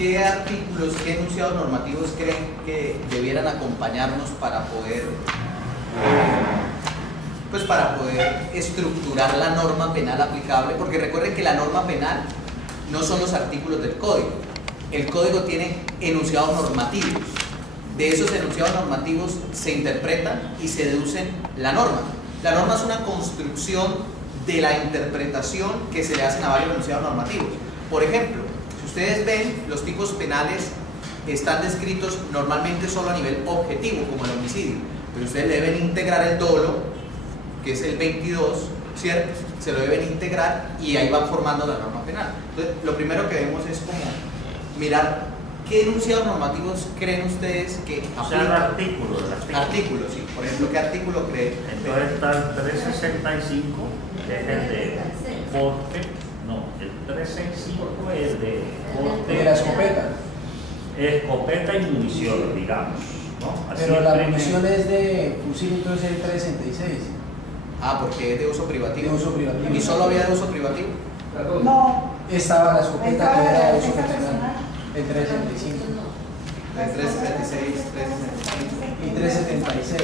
¿qué artículos, qué enunciados normativos creen que debieran acompañarnos para poder, pues para poder estructurar la norma penal aplicable? Porque recuerden que la norma penal no son los artículos del código. El código tiene enunciados normativos. De esos enunciados normativos se interpretan y se deducen la norma. La norma es una construcción de la interpretación que se le hacen a varios enunciados normativos. Por ejemplo, si ustedes ven, los tipos penales están descritos normalmente solo a nivel objetivo, como el homicidio, pero ustedes deben integrar el dolo, que es el 22, ¿cierto? Se lo deben integrar y ahí van formando la norma penal. Entonces, lo primero que vemos es como mirar qué enunciados normativos creen ustedes que aplican. Artículos. Artículos, sí. Por ejemplo, ¿qué artículo creen? Entonces está el 365, que es el de porte. No, el 365 es el de porte. De la escopeta. Escopeta y munición, digamos, ¿no? Así. Pero la munición es de fusil, entonces es el 366. Ah, porque es de uso privativo. De uso privativo. ¿Y solo había de uso privativo? No. Estaba la escopeta Estaba que era la de uso defensa personal. El 365. El 376, 375. Y 376.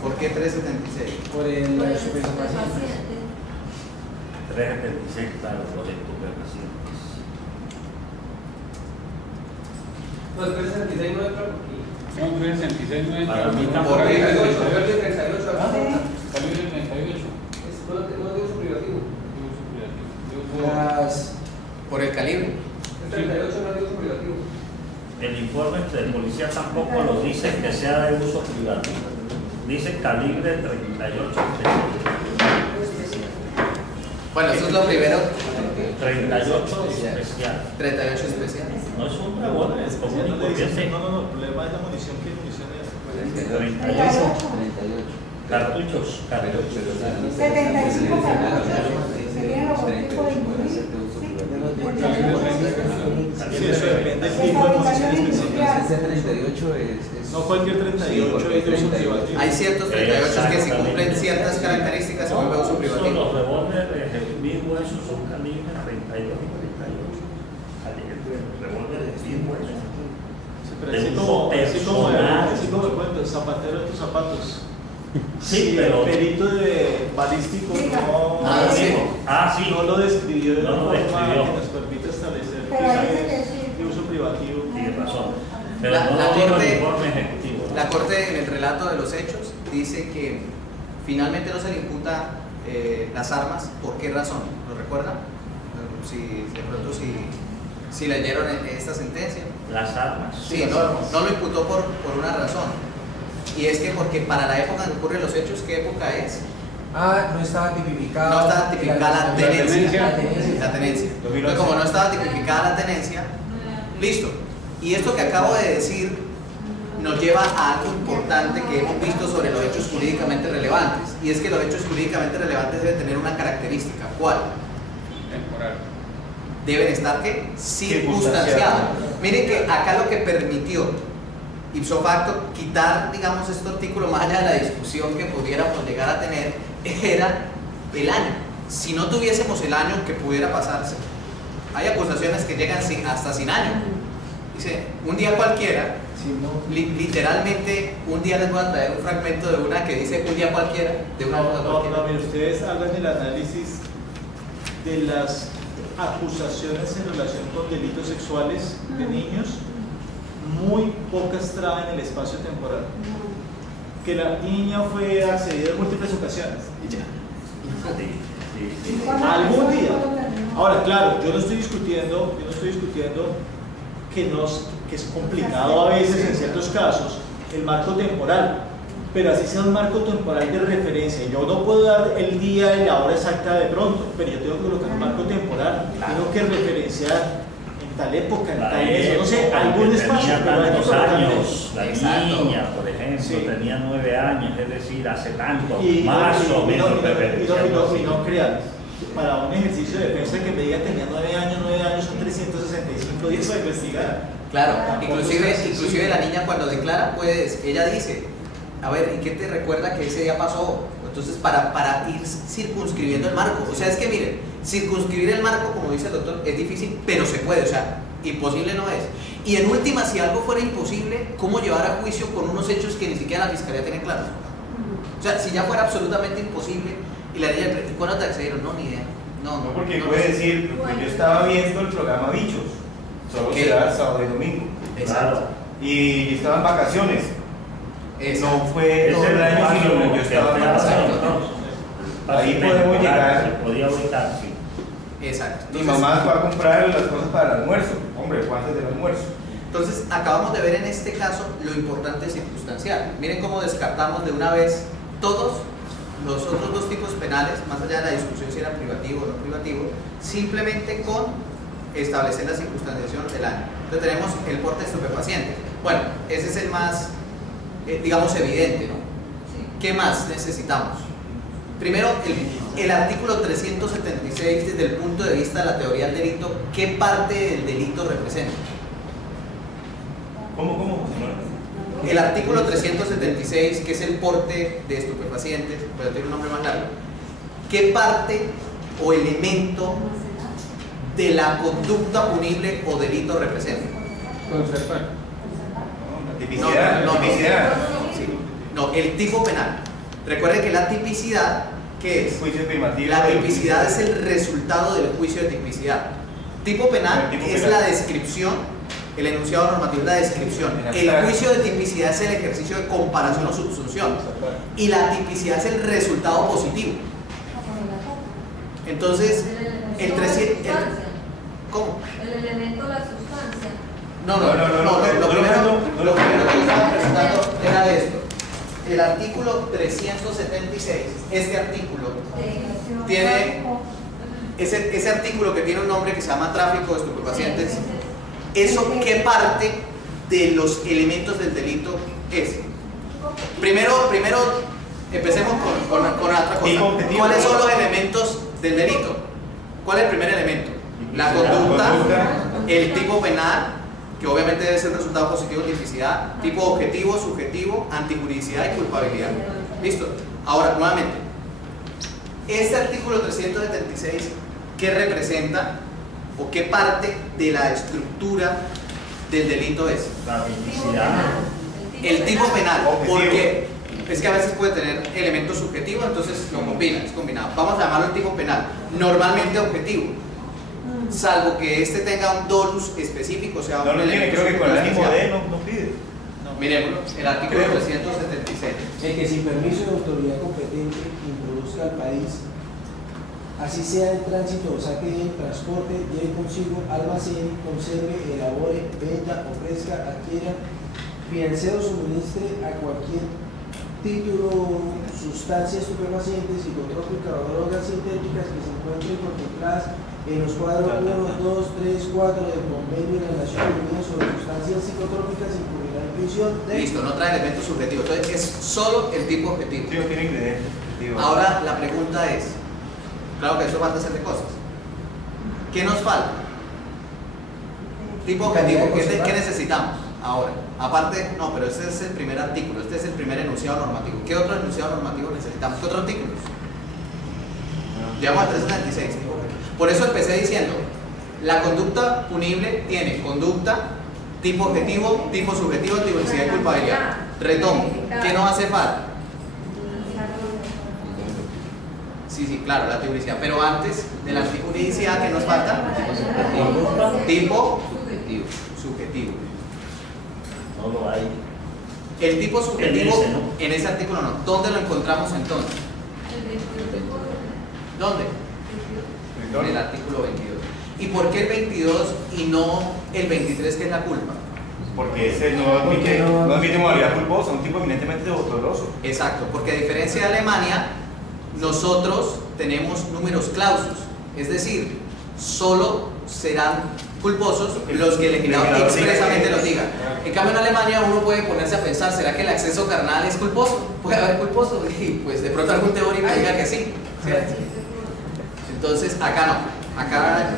¿Por qué 376? Por el superpaciente. 376, claro, los estupefacientes. No, el 376 no entra porque... No, 366 no entra. Para mí tampoco. ¿Por qué? 38, el 38 acá. Calibre 38. No de uso privativo. Por el calibre. El 38 no es de uso privativo. El informe del policía tampoco lo dice que sea de uso privativo. Dice calibre 38. Bueno, eso es lo primero. 38 especial. 38 especial. No es un revólver, es común y corriente. No, el problema es la munición. ¿Qué munición es? 38 cartuchos. 75 cartuchos. Serían los tipos de incluir. Sí, eso depende del tipo de munición específica. Ese 38 es... No cualquier 38 es de uso privativo. Hay ciertos 38 que si cumplen ciertas características se vuelve uso privativo. Los revólveres Big Hueso son calibre 32 y 38. Revólver de Big Hueso. Así como me cuento, el zapatero de tus zapatos. Sí, pero... El perito de balístico no lo describió de una forma que nos permite establecer que es de uso privativo. Tiene razón. Pero no todo el informe ejecutivo. La Corte, en el relato de los hechos, dice que finalmente no se le imputa las armas. ¿Por qué razón? ¿Lo recuerdan? De pronto si leyeron esta sentencia. Las armas. Sí, no lo imputó por una razón. Y es que porque para la época en que ocurren los hechos, ¿qué época es? No estaba tipificada. No estaba tipificada la tenencia. La tenencia. 2011. Entonces, como no estaba tipificada la tenencia, listo. Y esto que acabo de decir nos lleva a algo importante que hemos visto sobre los hechos jurídicamente relevantes. Y es que los hechos jurídicamente relevantes deben tener una característica. ¿Cuál? Temporal. Deben estar, ¿qué? Circunstanciados. Miren que acá lo que permitió ipso facto quitar, digamos, este artículo más allá de la discusión que pudiéramos llegar a tener era el año. Si no tuviésemos el año, que pudiera pasarse. Hay acusaciones que llegan hasta sin año. Dice, un día cualquiera, literalmente un día les voy a traer un fragmento de una que dice un día cualquiera, de una cosa cualquiera. No, mire, ustedes hagan el análisis de las acusaciones en relación con delitos sexuales de niños. Muy pocas traen el espacio temporal. Que la niña fue accedida en múltiples ocasiones y ya. Algún día. Ahora, claro, yo no estoy discutiendo que es complicado a veces en ciertos casos el marco temporal, pero así sea un marco temporal de referencia. Yo no puedo dar el día y la hora exacta de pronto, pero yo tengo que colocar un marco temporal, tengo que referenciar tal época, en tal eso, no sé, algún espacio. Tantos años, la Exacto. niña, por ejemplo, Sí. tenía 9 años, es decir, hace tanto, Y más o menos. no crean, para un ejercicio de defensa que me diga tenía 9 años son 365 días para investigar. Claro, inclusive la niña cuando declara, pues ella dice, a ver, ¿y qué te recuerda que ese día pasó? Entonces para ir circunscribiendo el marco. O sea, es que miren, circunscribir el marco, como dice el doctor, es difícil, pero se puede, o sea, imposible no es. Y en última, si algo fuera imposible, ¿cómo llevar a juicio con unos hechos que ni siquiera la fiscalía tiene claros? O sea, si ya fuera absolutamente imposible, y la ley del ¿cuándo te accedieron? No, ni idea. No, porque puede decir, pues yo estaba viendo el programa Bichos, solo se da sábado y domingo. Exacto. Y estaba en vacaciones. Exacto. No fue todo el año, sino yo estaba en vacaciones. Ahí podemos llegar. Se podía evitar, sí. Exacto. Mi Entonces, mamá fue a comprar las cosas para el almuerzo. Hombre, fue antes del almuerzo. Entonces, acabamos de ver en este caso lo importante circunstancial. Miren cómo descartamos de una vez todos los otros dos tipos penales, más allá de la discusión si era privativo o no privativo, simplemente con establecer la circunstanciación del año. Entonces tenemos el porte de estupefacientes. Bueno, ese es el más, digamos, evidente, ¿no? ¿Qué más necesitamos? Primero, el artículo 376, desde el punto de vista de la teoría del delito, ¿qué parte del delito representa? ¿Cómo? El artículo 376, que es el porte de estupefacientes, pero tiene un nombre más largo, ¿qué parte o elemento de la conducta punible o delito representa? Conservar. Tipicidad. Sí. No, el tipo penal. Recuerden que la tipicidad, ¿qué es? Juicio afirmativo. La tipicidad es el resultado del juicio de tipicidad. Tipo penal El tipo es penal. la descripción, el enunciado normativo es la descripción. En El abstracto. juicio de tipicidad es el ejercicio de comparación o subsunción. Y la tipicidad es el resultado positivo. Entonces, el 300... ¿Cómo? El elemento, la sustancia. No, lo primero que estaba presentando era esto. El artículo 376, este artículo, tiene ese artículo que tiene un nombre que se llama tráfico de estupefacientes. ¿Eso qué parte de los elementos del delito es? Primero empecemos con otra cosa. ¿Cuáles son los elementos del delito? ¿Cuál es el primer elemento? La conducta, el tipo penal, que obviamente debe ser resultado positivo de tipicidad, tipo objetivo, subjetivo, antijuridicidad y culpabilidad. ¿Listo? Ahora, nuevamente, este artículo 376, ¿qué representa o qué parte de la estructura del delito es? La tipicidad. El tipo penal, Objetivo. porque es que a veces puede tener elementos subjetivos, entonces lo combina, es combinado. Vamos a llamarlo el tipo penal, normalmente objetivo, salvo que este tenga un dolus específico, o sea, No lo tiene, creo que con el ánimo circunstancial. de no pide. Miremoslo, el artículo Creo. 376. El que sin permiso de autoridad competente introduzca al país, así sea en tránsito o saque en transporte, lleve consigo, almacene, conserve, elabore, venda, ofrezca, adquiera, financie o suministre a cualquier título sustancias estupefacientes, psicotrópicas o drogas sintéticas que se encuentren contempladas en los cuadros 1, 2, 3, 4 del Convenio de las Naciones Unidas sobre sustancias psicotrópicas incluirá en prisión de... Listo, no trae elementos subjetivos, entonces es solo el tipo objetivo. Sí, no tiene ingredientes. objetivo. Ahora la pregunta es, claro que eso falta hacer de cosas, ¿qué nos falta? Tipo objetivo, ¿qué necesitamos ahora? Aparte, no, pero este es el primer artículo, este es el primer enunciado normativo. ¿Qué otro enunciado normativo necesitamos? ¿Qué otros artículos? Llegamos al 376. Por eso empecé diciendo, la conducta punible tiene conducta, tipo objetivo, tipo subjetivo, antijuridicidad y culpabilidad. Retomo, ¿qué nos hace falta? Sí, claro, la antijuridicidad. Pero antes de la antijuridicidad, ¿qué nos falta? Tipo subjetivo. No lo hay. El tipo subjetivo, dice, ¿no? en ese artículo no. ¿Dónde lo encontramos entonces? ¿Dónde? En el artículo 22. ¿Y por qué el 22 y no el 23, que es la culpa? Porque ese no admite modalidad culposa, un tipo eminentemente doloso. Exacto, porque a diferencia de Alemania, nosotros tenemos números clausus, es decir, solo serán culposos los que el legislador expresamente los diga. En cambio, en Alemania uno puede ponerse a pensar, ¿será que el acceso carnal es culposo? Puede haber culposo, y pues de pronto algún teórico diga que sí. ¿Cierto? Entonces, acá no, acá...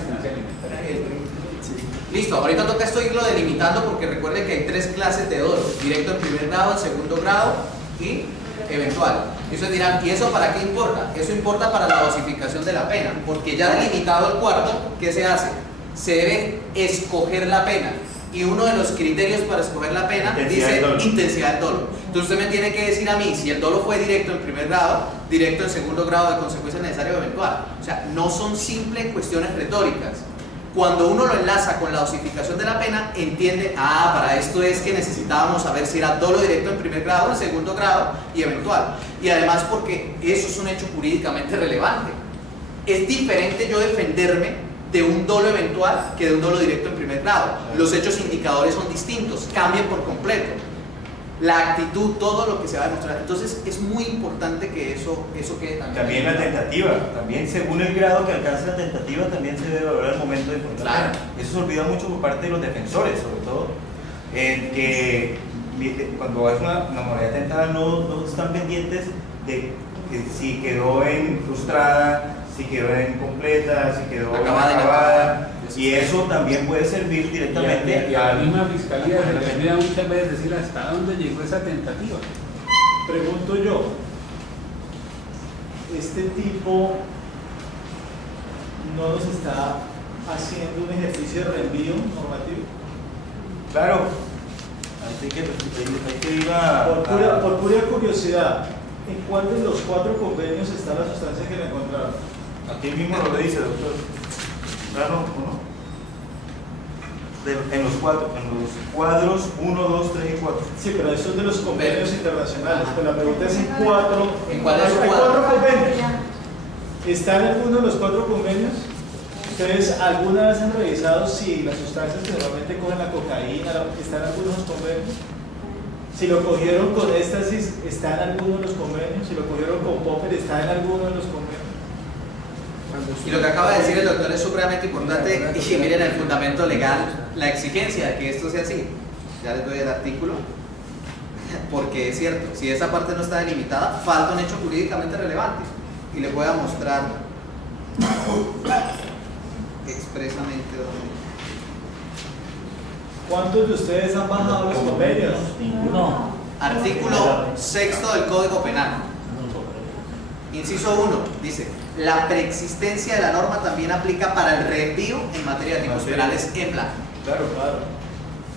Listo, ahorita toca esto irlo delimitando porque recuerden que hay tres clases de dolo: directo en primer grado, en segundo grado y eventual. Y ustedes dirán, ¿y eso para qué importa? Eso importa para la dosificación de la pena, porque ya delimitado el cuarto, ¿qué se hace? Se debe escoger la pena. Y uno de los criterios para escoger la pena dice intensidad del dolo. Entonces usted me tiene que decir a mí si el dolo fue directo en primer grado, directo en segundo grado, de consecuencia necesaria o eventual. O sea, no son simples cuestiones retóricas. Cuando uno lo enlaza con la dosificación de la pena, entiende, para esto es que necesitábamos saber si era dolo directo en primer grado, en segundo grado y eventual. Y además porque eso es un hecho jurídicamente relevante. Es diferente yo defenderme de un dolo eventual que de un dolo directo en primer grado. Los hechos indicadores son distintos, cambian por completo. La actitud, todo lo que se va a demostrar. Entonces es muy importante que eso quede también. También la tentativa, también según el grado que alcance la tentativa, también se debe valorar el momento de encontrar. Claro. Eso se olvida mucho por parte de los defensores, sobre todo, que cuando es una modalidad tentada no están pendientes de que si quedó en frustrada, si quedó en completa, si quedó acabada. Y eso también puede servir directamente y a la misma fiscalía se le olvida muchas veces decir hasta dónde llegó esa tentativa. Pregunto yo, ¿este tipo no nos está haciendo un ejercicio de reenvío normativo? Claro, hay que ir por pura curiosidad, ¿en cuál de los 4 convenios está la sustancia que le encontraron? Aquí mismo lo dice, doctor. Claro, ¿no? En los cuadros 1, 2, 3 y 4. Sí, pero eso es de los convenios internacionales. Pero la pregunta es en ¿En cuáles hay 4 convenios. ¿Está en alguno de los 4 convenios? ¿Ustedes alguna vez han revisado si las sustancias que normalmente cogen la cocaína están en algunos de los convenios? Si lo cogieron con éxtasis, ¿está en alguno de los convenios? Si lo cogieron con popper, ¿está en alguno de los convenios? Y lo que acaba de decir el doctor es supremamente importante. Y miren el fundamento legal, la exigencia de que esto sea así. Ya les doy el artículo, porque es cierto, si esa parte no está delimitada, falta un hecho jurídicamente relevante. Y les voy a mostrar expresamente dónde. ¿Cuántos de ustedes han bajado los convenios? Ninguno. Artículo 6 del Código Penal. Inciso 1 dice: la preexistencia de la norma también aplica para el reenvío en materia de tipos penales en blanco. Claro.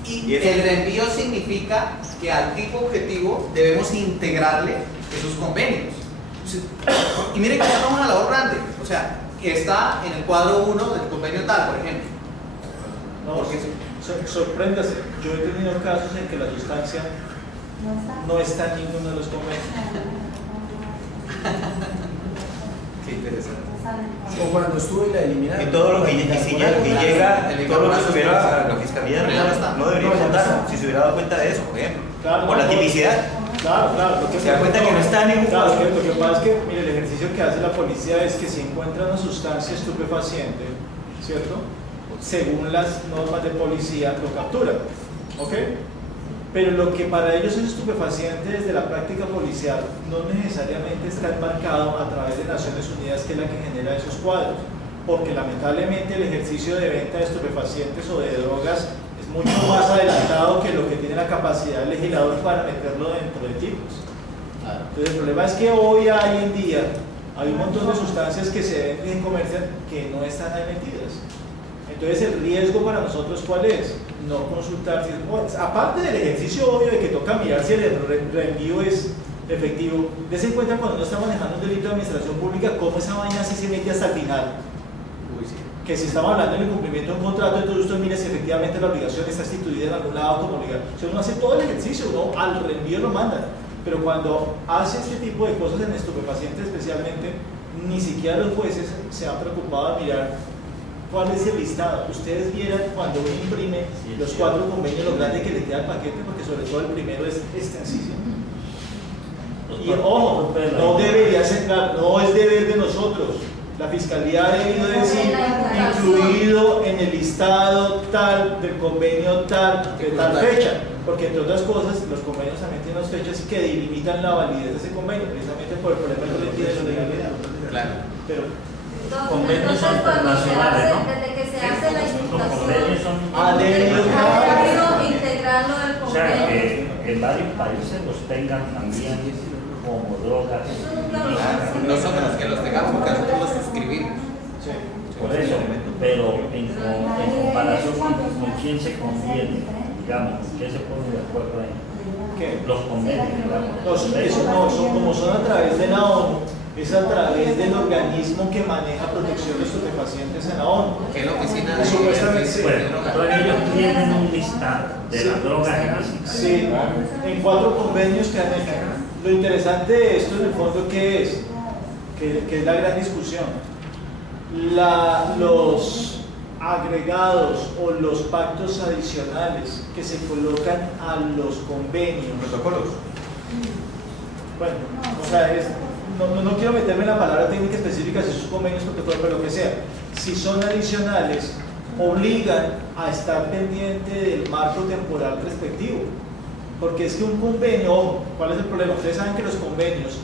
Y el reenvío significa que al tipo objetivo debemos integrarle esos convenios. Y miren que hacemos una labor grande. O sea, que está en el cuadro 1 del convenio tal, por ejemplo. No, porque sorpréndase, yo he tenido casos en que la sustancia no está en ninguno de los convenios. Qué interesante. O cuando estuve la eliminaron. Y todo lo que llega, todo lo que subiera a la fiscalía no debería contar si se hubiera dado cuenta de eso, por ejemplo. Claro, por la tipicidad. Claro. Se da cuenta que no está en ningún Claro, lo que pasa es que, mire, el ejercicio que hace la policía es que si encuentra una sustancia estupefaciente, ¿cierto? Según las normas de policía, lo capturan, ¿ok? Pero lo que para ellos es estupefaciente desde la práctica policial no necesariamente está enmarcado a través de Naciones Unidas, que es la que genera esos cuadros, porque lamentablemente el ejercicio de venta de estupefacientes o de drogas es mucho más adelantado que lo que tiene la capacidad del legislador para meterlo dentro de tipos. Entonces el problema es que hoy en día hay un montón de sustancias que se venden en comercio que no están ahí metidas. Entonces el riesgo para nosotros, ¿cuál es? No consultar, aparte del ejercicio obvio de que toca mirar si el reenvío es efectivo. Dese en cuenta cuando uno está manejando un delito de administración pública, cómo esa vaina así se mete hasta el final. Que si estamos hablando del incumplimiento de un contrato, entonces usted mire si efectivamente la obligación está instituida en algún lado como legal. Si uno hace todo el ejercicio, uno al reenvío lo manda. Pero cuando hace este tipo de cosas en estupefacientes especialmente, ni siquiera los jueces se han preocupado de mirar cuál es el listado. Ustedes vieran cuando uno imprime los 4 convenios, lo grande que le queda el paquete, porque sobre todo el primero es extensísimo. Y ojo, no debería ser, no es deber de nosotros. La Fiscalía ha debido decir incluido en el listado tal del convenio tal de tal fecha, porque entre otras cosas los convenios también tienen unas fechas que delimitan la validez de ese convenio, precisamente por el problema que le tiene de legalidad. Claro. Pero convenios son internacionales, ¿no? Desde que se hace la Los convenios son integrarlo del o sea, convenio. que varios países los tengan también como drogas. Nosotros que los tengamos porque nosotros los suscribimos. Por eso, pero en comparación con quién se conviene, digamos, ¿con quién se pone de acuerdo ahí? ¿Qué? Los convenios, digamos. Eso no, como son a través de la ONU, es a través del organismo que maneja protección de estupefacientes en la ONU. Que es la oficina de Supuestamente, Bueno, entonces ellos tienen un listado de las drogas ilícitas. Sí, en 4 convenios que han hecho. Lo interesante de esto, en el fondo, ¿qué es? Que es la gran discusión. Los agregados o los pactos adicionales que se colocan a los convenios. Protocolos. Bueno, o sea, no quiero meterme en la palabra técnica específica si son convenios, protocolos, pero lo que sea. Si son adicionales, obligan a estar pendiente del marco temporal respectivo. Porque es que un convenio, ojo, ¿cuál es el problema? Ustedes saben que los convenios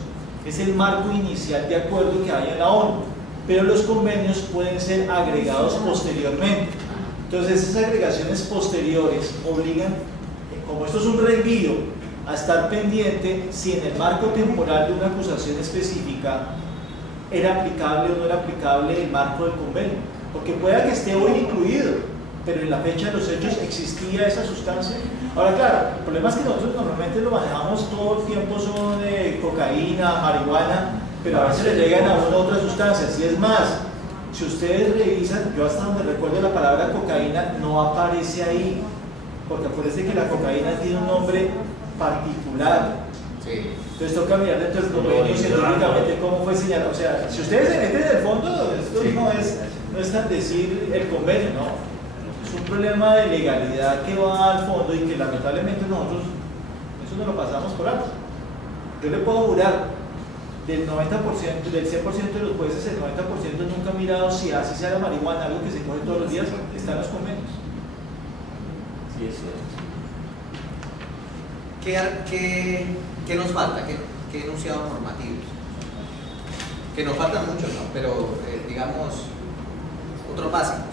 es el marco inicial de acuerdo que hay en la ONU, pero los convenios pueden ser agregados posteriormente. Entonces esas agregaciones posteriores obligan, como esto es un reenvío, a estar pendiente si en el marco temporal de una acusación específica era aplicable o no era aplicable el marco del convenio. Porque pueda que esté hoy incluido, pero en la fecha de los hechos existía esa sustancia. Ahora claro, el problema es que nosotros normalmente lo manejamos todo el tiempo, son cocaína, marihuana, pero a veces le llegan a uno otras sustancias. Y es más, si ustedes revisan, yo hasta donde recuerdo la palabra cocaína no aparece ahí, porque acuérdense que la cocaína tiene un nombre particular. Sí. Entonces toca mirar dentro del convenio científicamente cómo fue señalado. O sea, si ustedes se meten en el fondo, esto no es tan decir el convenio, no. Es un problema de legalidad que va al fondo y que lamentablemente nosotros eso no lo pasamos por alto. Yo le puedo jurar del 90%, del 100% de los jueces, el 90% nunca ha mirado si así sea la marihuana, algo que se coge todos los días, está en los convenios. Sí, es cierto. ¿Qué nos falta? ¿Qué enunciados normativos? Que nos faltan muchos, ¿no? Pero digamos, otros básicos.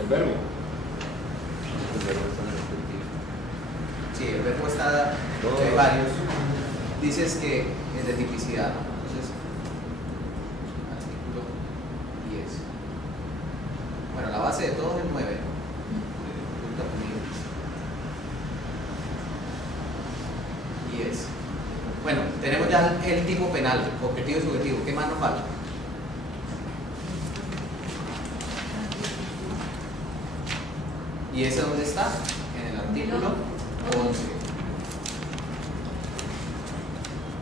El verbo. Sí, el verbo está, hay varios. Dices que es de tipicidad, ¿no? Entonces, artículo 10. Bueno, la base de todo es el 9. Punto unido. 10. Bueno, tenemos ya el tipo penal, objetivo y subjetivo. ¿Qué más nos falta? ¿Y ese dónde está? En el artículo 11.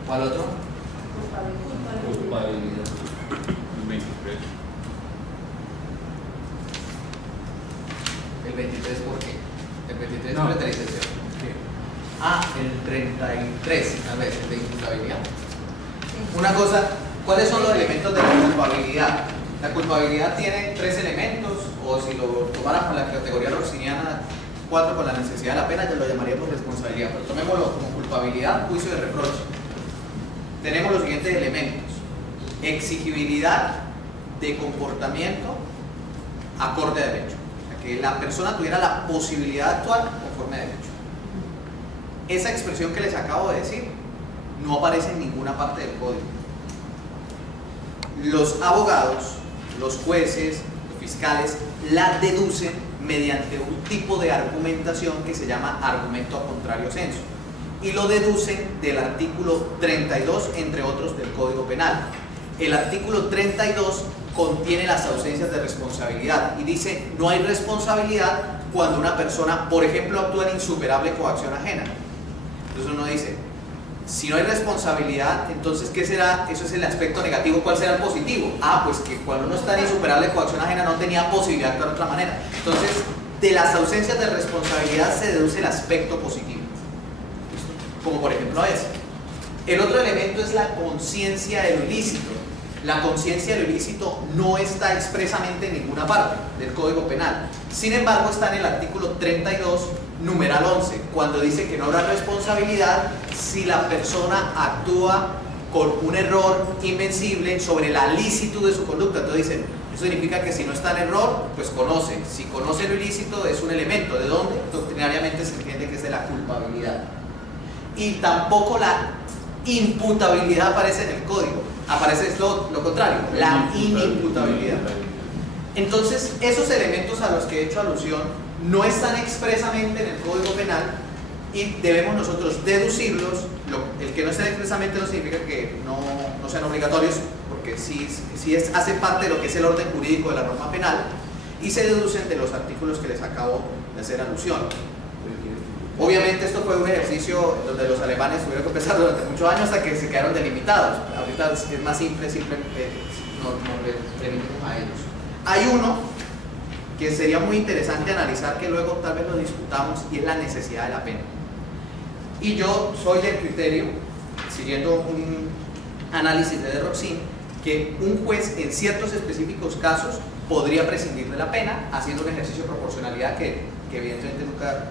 ¿Cuál otro? Culpabilidad. 23. El 23, ¿por qué? El 23 No. es preterización. Ah, el 33, a ver, el de imputabilidad. Una cosa, ¿cuáles son los elementos de la culpabilidad? La culpabilidad tiene 3 elementos, o si lo tomáramos la categoría roxiniana, 4 con la necesidad de la pena, ya lo llamaríamos responsabilidad, pero tomémoslo como culpabilidad, juicio de reproche. Tenemos los siguientes elementos: exigibilidad de comportamiento acorde a derecho, o sea, que la persona tuviera la posibilidad de actuar conforme a derecho. Esa expresión que les acabo de decir no aparece en ninguna parte del código. Los abogados, los jueces, los fiscales la deducen mediante un tipo de argumentación que se llama argumento a contrario sensu, y lo deducen del artículo 32, entre otros, del Código Penal. El artículo 32 contiene las ausencias de responsabilidad y dice: no hay responsabilidad cuando una persona, por ejemplo, actúa en insuperable coacción ajena. Entonces uno dice, si no hay responsabilidad, entonces ¿qué será? Eso es el aspecto negativo. ¿Cuál será el positivo? Ah, pues que cuando uno está en insuperable coacción ajena no tenía posibilidad de actuar de otra manera. Entonces, de las ausencias de responsabilidad se deduce el aspecto positivo, como por ejemplo ese. El otro elemento es la conciencia de lo ilícito. La conciencia de lo ilícito no está expresamente en ninguna parte del Código Penal. Sin embargo, está en el artículo 32, numeral 11, cuando dice que no habrá responsabilidad si la persona actúa con un error invencible sobre la licitud de su conducta. Entonces dicen, eso significa que si no está en error, pues conoce. Si conoce lo ilícito, es un elemento. ¿De dónde? Doctrinariamente se entiende que es de la culpabilidad. Y tampoco la imputabilidad aparece en el código. Aparece lo contrario, la inimputabilidad. Entonces, esos elementos a los que he hecho alusión no están expresamente en el Código Penal y debemos nosotros deducirlos. El que no estén expresamente no significa que no sean obligatorios, porque sí hace parte de lo que es el orden jurídico de la norma penal y se deducen de los artículos que les acabo de hacer alusión. Obviamente esto fue un ejercicio donde los alemanes tuvieron que pensar durante muchos años hasta que se quedaron delimitados. Ahorita es más simple, simplemente nos remitimos a ellos. Hay uno que sería muy interesante analizar, que luego tal vez lo discutamos, y es la necesidad de la pena. Y yo soy del criterio, siguiendo un análisis de Roxin, que un juez en ciertos específicos casos podría prescindir de la pena haciendo un ejercicio de proporcionalidad que evidentemente nunca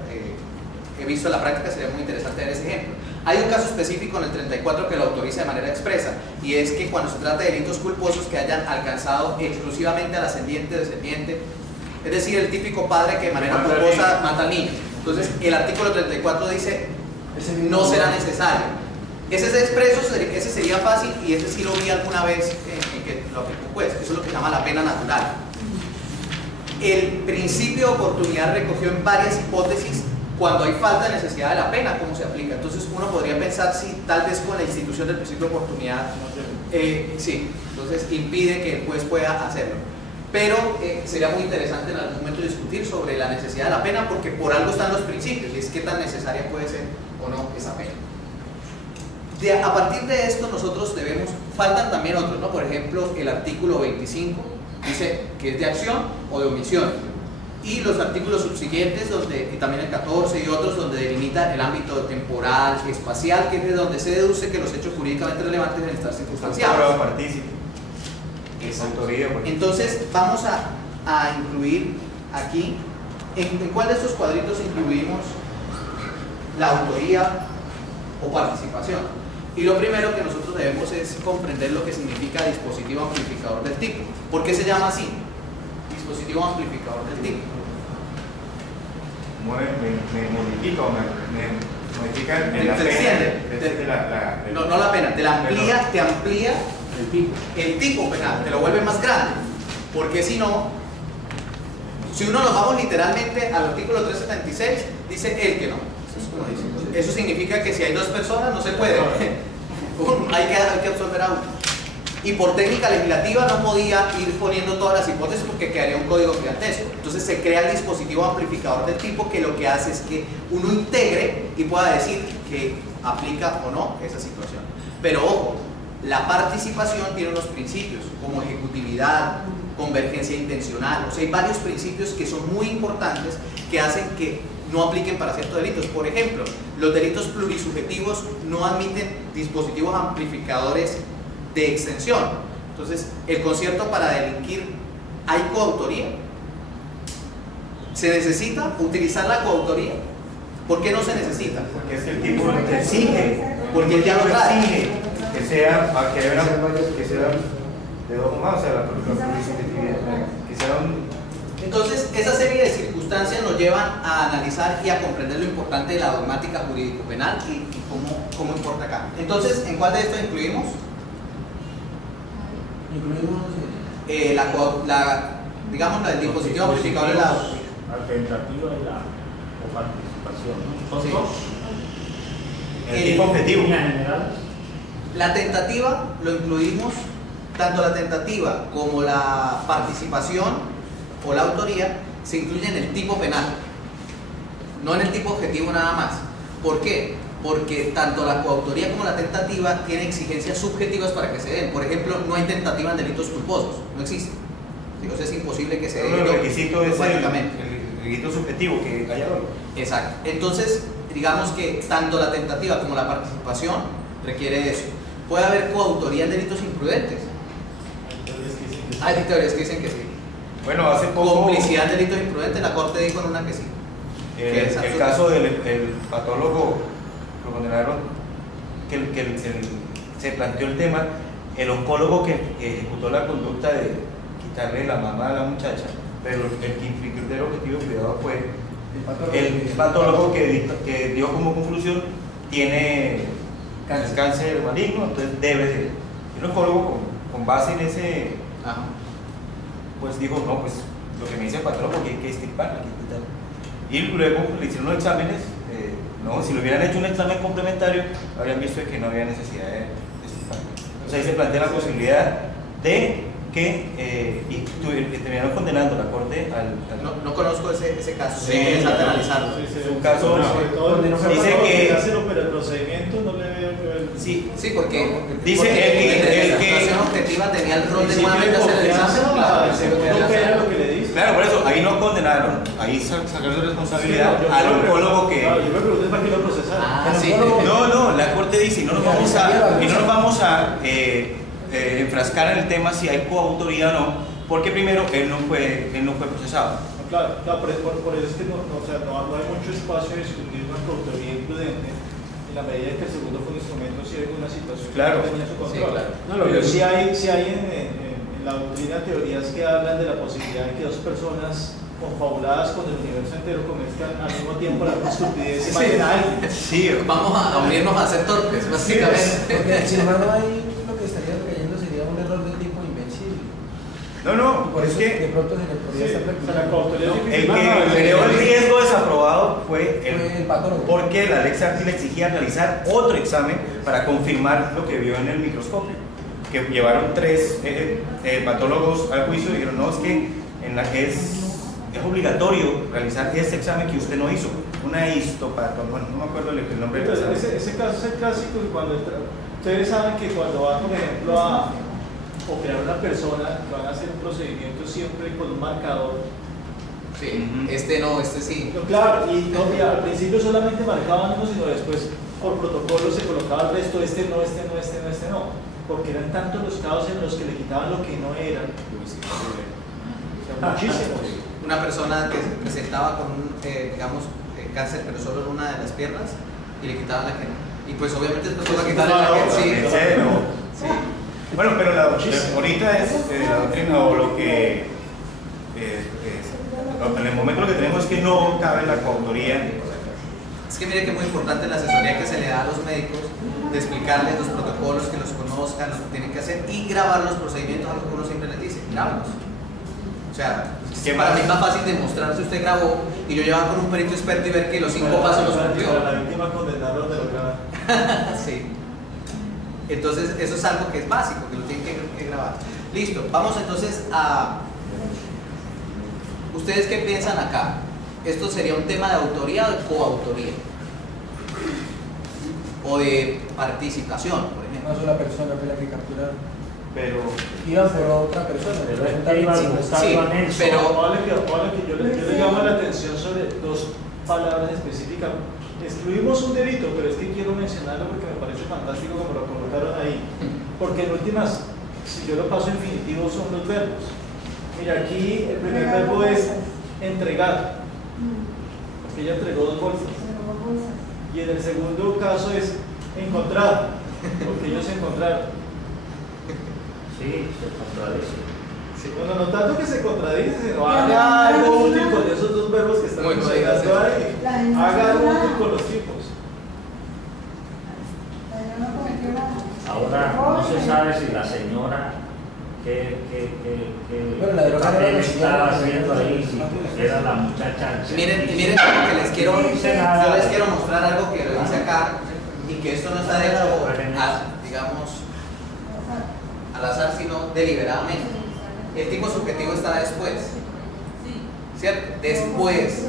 he visto en la práctica. Sería muy interesante ver ese ejemplo. Hay un caso específico en el 34 que lo autoriza de manera expresa, y es que cuando se trata de delitos culposos que hayan alcanzado exclusivamente al ascendiente, descendiente, es decir, el típico padre que de manera culposa mata al niño. Entonces el artículo 34 dice no será necesario. Ese es expreso, ese sería fácil, y ese sí lo vi alguna vez en que lo aplicó un juez. Eso es lo que se llama la pena natural. El principio de oportunidad recogió en varias hipótesis cuando hay falta de necesidad de la pena, cómo se aplica. Entonces uno podría pensar si tal vez con la institución del principio de oportunidad sí, entonces impide que el juez pueda hacerlo. Pero sería muy interesante en algún momento discutir sobre la necesidad de la pena, porque por algo están los principios, y es qué tan necesaria puede ser o no esa pena. A partir de esto nosotros faltan también otros, ¿no? Por ejemplo, el artículo 25 dice que es de acción o de omisión, y los artículos subsiguientes, y también el 14 y otros, donde delimita el ámbito temporal, espacial, que es de donde se deduce que los hechos jurídicamente relevantes deben estar circunstanciados. Entonces vamos a incluir aquí, ¿en cuál de estos cuadritos incluimos la autoría o participación? Y lo primero que nosotros debemos es comprender lo que significa dispositivo amplificador del tipo. ¿Por qué se llama así? Dispositivo amplificador del tipo. Me modifica o me modifica no la pena, te amplía el tipo penal, te lo vuelve más grande. Porque si no, si uno nos vamos literalmente al artículo 376, dice el que no. Eso significa que si hay dos personas no se puede. hay que absolver a uno. Y por técnica legislativa no podía ir poniendo todas las hipótesis porque quedaría un código gigantesco. Entonces se crea el dispositivo amplificador del tipo, que lo que hace es que uno integre y pueda decir que aplica o no esa situación. Pero ojo, la participación tiene unos principios como ejecutividad, convergencia intencional. O sea, hay varios principios que son muy importantes que hacen que no apliquen para ciertos delitos. Por ejemplo, los delitos plurisubjetivos no admiten dispositivos amplificadores de extensión. Entonces, el concierto para delinquir, ¿hay coautoría? ¿Se necesita utilizar la coautoría? ¿Por qué no se necesita? Porque es que el tipo te exige, porque él ya lo trae. Que sea de dos más, o sea, la plurisubjetividad, que sea un... Entonces, esa serie de circunstancias nos llevan a analizar y a comprender lo importante de la dogmática jurídico-penal y cómo importa acá. Entonces, ¿en cuál de estos incluimos? Digamos, la del dispositivo amplificador de la tentativa o participación, ¿no? Sí. El tipo objetivo. En general. La tentativa lo incluimos, tanto la tentativa como la participación o la autoría se incluyen en el tipo penal, no en el tipo objetivo nada más. ¿Por qué? Porque tanto la coautoría como la tentativa tienen exigencias subjetivas para que se den. Por ejemplo, no hay tentativa en delitos culposos, no existe. Entonces es imposible que se dé. El requisito es el requisito subjetivo que haya valor. Exacto. Entonces, digamos que tanto la tentativa como la participación requiere eso. Puede haber coautoría en delitos imprudentes. Hay teorías que dicen que sí. Bueno, hace poco... Complicidad en delitos imprudentes, la Corte dijo en una que sí. El caso del patólogo lo condenaron que se planteó el tema, el oncólogo que ejecutó la conducta de quitarle la mamá a la muchacha, pero el que infringió el objetivo de cuidado fue el patólogo que dio como conclusión tiene cáncer maligno, entonces debe ser. El oncólogo con base en ese, pues dijo, no, pues lo que me dice el patólogo que hay que extirparla, y luego le hicieron los exámenes. No, si le hubieran hecho un examen complementario, habrían visto que no había necesidad de extirparla. Entonces ahí se plantea la posibilidad de que terminaron condenando la corte al... No conozco ese caso, sí, es analizarlo. Es un caso, dice que... Pero el procedimiento no le veo... Sí, porque dice la situación objetiva tenía el rol de nuevamente hacer el examen. Claro, por eso, ahí no condenaron, ahí sacaron su responsabilidad al oncólogo que... Yo me pregunté para qué lo procesaron. No, la corte dice, y no nos vamos a enfrascar en el tema si hay coautoría o no, porque primero él no fue procesado. Claro, por eso es que no hay mucho espacio de discutir una coautoría imprudente en la medida en que el segundo fue un instrumento si hay alguna situación claro, que tenía su control. Sí, claro. Pero sí hay en la doctrina teorías que hablan de la posibilidad de que dos personas confabuladas con el universo entero comezcan al mismo tiempo la estupidez y maten a alguien. Sí, vamos a unirnos a ser torpes, básicamente. Porque si no hay lo que estaría cayendo sería un error de tipo invencible. No, Por es eso que de pronto se le podría estar el que creó el riesgo desaprobado fue el patólogo. porque la ley Sarti le exigía realizar otro examen para confirmar lo que vio en el microscopio. Que llevaron 3 patólogos al juicio y dijeron, no, es que es obligatorio realizar ese examen que usted no hizo, una histopatología, bueno, no me acuerdo el nombre del examen. Ese caso es el clásico que cuando ustedes saben que cuando van, por ejemplo, a operar a una persona, van a hacer un procedimiento siempre con un marcador. Sí, este no, este sí. No, claro, y al principio solamente marcaban uno, sino después por protocolo se colocaba el resto, este no, porque eran tantos los casos en los que le quitaban lo que no era. O sea, muchísimos. Una persona que se presentaba con un, cáncer, pero solo en una de las piernas, y le quitaban la que no. Y pues obviamente después tuvo que quitarle la que sí. Bueno, pero ahorita es la doctrina o lo que en el momento lo que tenemos es que no cabe la coautoría. Es que mire que es muy importante la asesoría que se le da a los médicos, de explicarles los protocolos, que los conozcan, lo que tienen que hacer y grabar los procedimientos, algo que uno siempre les dice, grábalos. O sea, para mí es más fácil demostrar si usted grabó y yo llevar con un perito experto y ver que los 5 pasos los cumplió. Para la víctima condenarlo de lo grave. Sí. Entonces, eso es algo que es básico, que lo tienen que grabar. Listo, vamos entonces a... ¿Ustedes qué piensan acá? ¿Esto sería un tema de autoría o de coautoría? O de participación, por ejemplo. Una sola persona fue la que capturaron. Pero iban por otra persona. Pero es que iba buscando a Nelson. pero Vale que yo le llamo la atención sobre 2 palabras específicas. Excluimos un delito, pero es que quiero mencionarlo porque me parece fantástico como lo colocaron ahí. Porque en últimas, si yo lo paso infinitivo, son los verbos. Mira, aquí el primer verbo es entregar, porque ella entregó 2 bolsas. Y en el segundo caso es encontrar, porque ellos se encontraron. Sí, se contradice. sí. Bueno, no tanto que se contradice, sino haga algo útil con esos 2 verbos que están mencionando ahí. Haga algo útil con los tipos. Ahora no se sabe si la señora Bueno, la droga papel era la estaba señora, haciendo ahí, si era la muchacha. Miren lo que les quiero, yo les quiero mostrar algo que lo dice acá y que esto no está hecho, digamos, al azar, sino deliberadamente. El tipo subjetivo está después, ¿cierto? Después.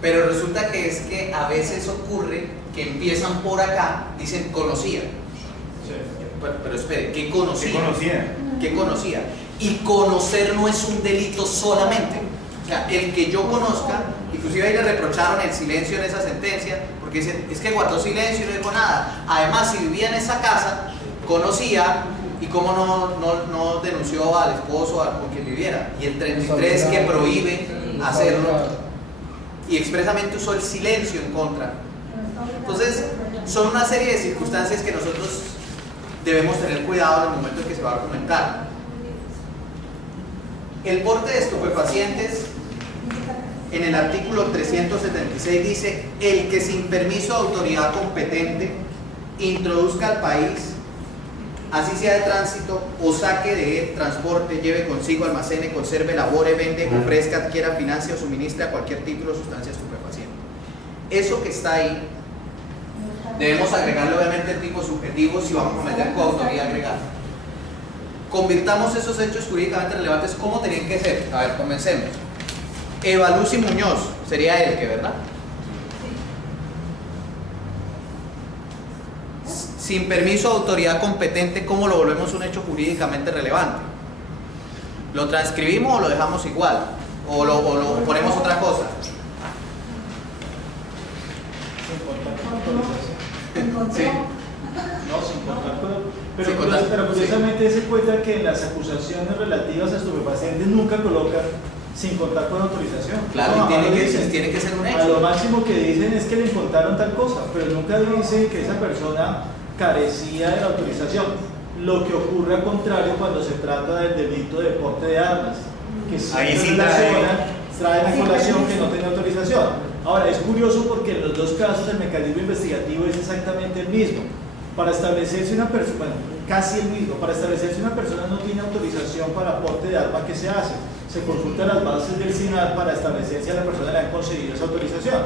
Pero resulta que es que a veces ocurre que empiezan por acá, dicen conocía. Pero espere, ¿qué conocía? ¿qué conocía? ¿Qué conocía? Y conocer no es un delito solamente. O sea, el que yo conozca, inclusive ahí le reprocharon el silencio en esa sentencia, porque dicen, es que guardó silencio y no dijo nada. Además, si vivía en esa casa, conocía, y cómo no denunció al esposo con quien viviera. Y el 33 que prohíbe hacerlo, y expresamente usó el silencio en contra. Entonces, son una serie de circunstancias que nosotros debemos tener cuidado en el momento en que se va a argumentar. El porte de estupefacientes en el artículo 376 dice: el que sin permiso de autoridad competente introduzca al país, así sea de tránsito o saque de él, transporte, lleve consigo, almacene, conserve, elabore, vende, ofrezca, adquiera, financie o suministre a cualquier título sustancia estupefaciente. Eso que está ahí, debemos agregarle obviamente el tipo subjetivo si vamos a meter coautoría agregada. Convirtamos esos hechos jurídicamente relevantes como tenían que ser. A ver, comencemos. Evaluci Muñoz, sería el que, ¿verdad? Sin permiso de autoridad competente, ¿cómo lo volvemos un hecho jurídicamente relevante? ¿Lo transcribimos o lo dejamos igual? ¿O lo ponemos otra cosa? Sí. No, sin contar con... Sin contar, Pero curiosamente se cuenta que en las acusaciones relativas a estupefacientes nunca colocan sin contar con autorización. Claro, No, y tiene dicen. que ser un A lo hecho. máximo que dicen es que le encontraron tal cosa, pero nunca dicen que esa persona carecía de la autorización. Lo que ocurre al contrario cuando se trata del delito de porte de armas, que Ahí sí traen a colación que no tiene autorización. Ahora, es curioso porque en los dos casos el mecanismo investigativo es exactamente el mismo. Para establecerse una persona, bueno, casi el mismo, para establecerse una persona no tiene autorización para porte de arma, ¿qué se hace? Se consultan las bases del SINAR para establecer si a la persona le han concedido esa autorización.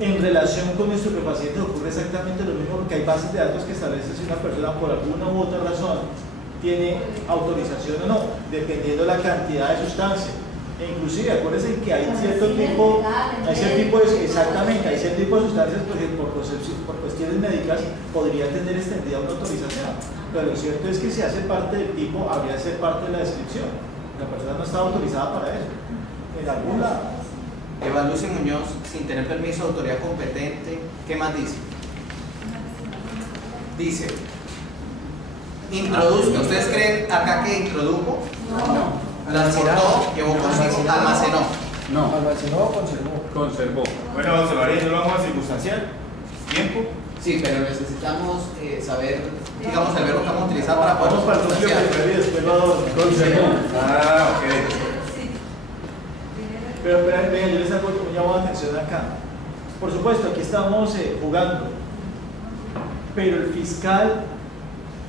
En relación con estupefacientes ocurre exactamente lo mismo, porque hay bases de datos que establecen si una persona por alguna u otra razón tiene autorización o no, dependiendo de la cantidad de sustancia. E inclusive, acuérdense que hay cierto tipo de, exactamente, hay cierto tipo de sustancias que por cuestiones médicas podría tener extendida una autorización. Pero lo cierto es que si hace parte del tipo, habría de ser parte de la descripción. La persona no está autorizada para eso, en algún lado. Evaluci Muñoz, sin tener permiso de autoridad competente. ¿Qué más dice? Dice, introduzca. ¿Ustedes creen acá que introdujo? No. Transportó, llevó consigo, almacenó. No, Almacenó o conservó. conservó. Bueno, vamos a ver, ¿lo vamos a circunstanciar? ¿Tiempo? Sí, pero necesitamos saber, digamos, el verbo que vamos a utilizar para poder Vamos para el núcleo primero y después lo conservó. Ah, ok. Pero vean, yo les hago como llamo la atención acá. Por supuesto, aquí estamos jugando, pero el fiscal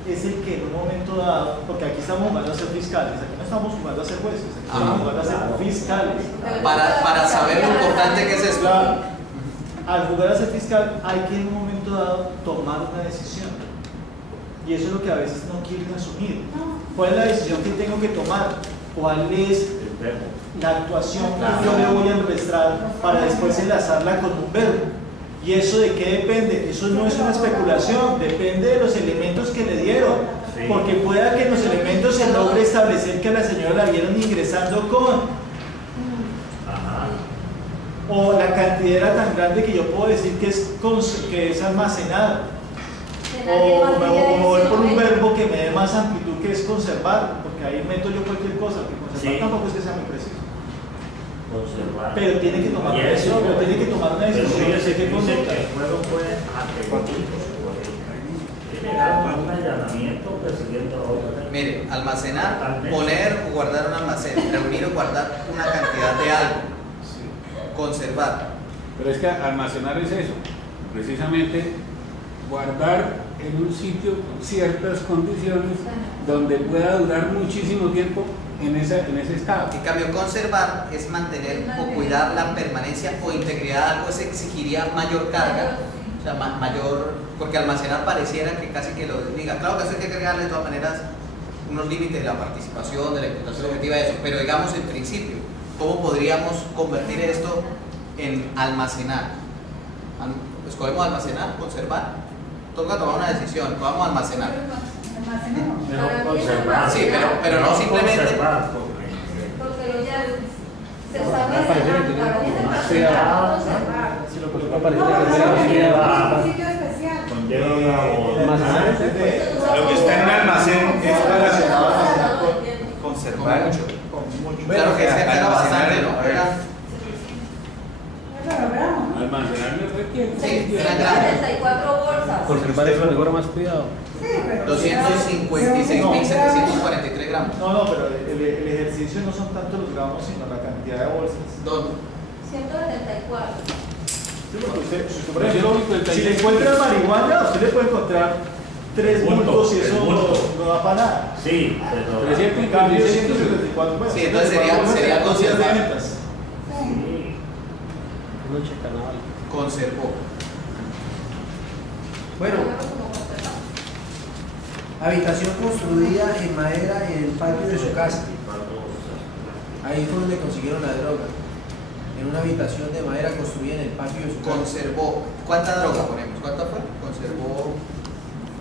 es el que en un momento dado, porque aquí estamos jugando a ser fiscales, aquí no estamos jugando a ser jueces, aquí estamos jugando a ser fiscales. para saber lo importante que es esto. Claro, al jugar a ser fiscal hay que en un momento dado tomar una decisión. Y eso es lo que a veces no quieren asumir. ¿Cuál es la decisión que tengo que tomar? ¿Cuál es la actuación que yo le voy a registrar para después enlazarla con un verbo? ¿Y eso de qué depende? Eso no es una especulación, depende de los elementos que le dieron. Sí. Porque pueda que en los elementos se logre establecer que a la señora la vieron ingresando con, Ajá. o la cantidad era tan grande que yo puedo decir que es almacenada. O me voy por un verbo que me dé más amplitud, que es conservar, porque ahí meto yo cualquier cosa, que conservar Sí. tampoco es que sea muy preciso. Conservar. Pero tiene que tomar una decisión, pero tiene que tomar una Pero decisión. fíjese que ¿Qué dice conducta? que el juego fue atribuido. Llegaron a un allanamiento persiguiendo a otro. Mire, almacenar, poner o guardar un almacén, reunir o guardar una cantidad de algo, conservar. Pero es que almacenar es eso, precisamente guardar en un sitio ciertas condiciones donde pueda durar muchísimo tiempo en ese estado. En cambio, conservar es mantener o cuidar la permanencia o integridad de algo, eso exigiría mayor carga, o sea, mayor, porque almacenar pareciera que casi que lo diga. Claro que eso hay que agregarle de todas maneras unos límites de la participación, de la imputación objetiva de eso, pero digamos en principio, ¿cómo podríamos convertir esto en almacenar? ¿Escogemos almacenar, conservar? Toca tomar una decisión, vamos a almacenar. Almacenemos. Mejor conservar. Sí, pero no simplemente- Conservar, Porque ya se establece Si lo colocó para No, la pero primera es unidad. un sitio especial. conlleva una Lo que está en un almacén es relacionado a conservar. Claro que se pega bastante, ¿no? Eso lo veamos. Almacenar no requiere. Sí, era grande. 64 bolsas conservar eso le cobra más cuidado. 256.743 gramos. No, pero el ejercicio no son tanto los gramos, sino la cantidad de bolsas. ¿Dónde? 174. Sí, porque usted, por ejemplo, si le encuentran marihuana, usted le puede encontrar 3 bultos y eso no da para nada. Sí, pero... En cambio, 174, bueno, Sí, entonces sería conservar. No checa nada. Conservó. Bueno, habitación construida en madera en el patio de su casa. Ahí fue donde consiguieron la droga. En una habitación de madera construida en el patio de su casa. Conservó. ¿Cuánta droga ponemos? ¿Cuánta fue? Conservó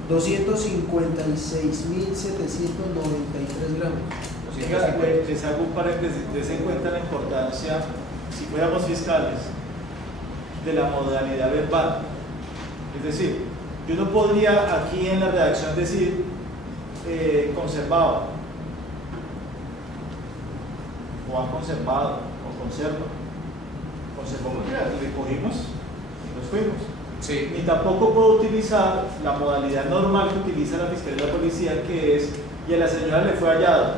256.793 gramos. Les hago un paréntesis, des en cuenta la importancia, si fuéramos fiscales, de la modalidad verbal. Es decir, yo no podría aquí en la redacción decir conservado, o han conservado, o conserva. Conservó porque le cogimos y nos fuimos. Sí. Ni tampoco puedo utilizar la modalidad normal que utiliza la Fiscalía y la Policía, que es, y a la señora le fue hallado.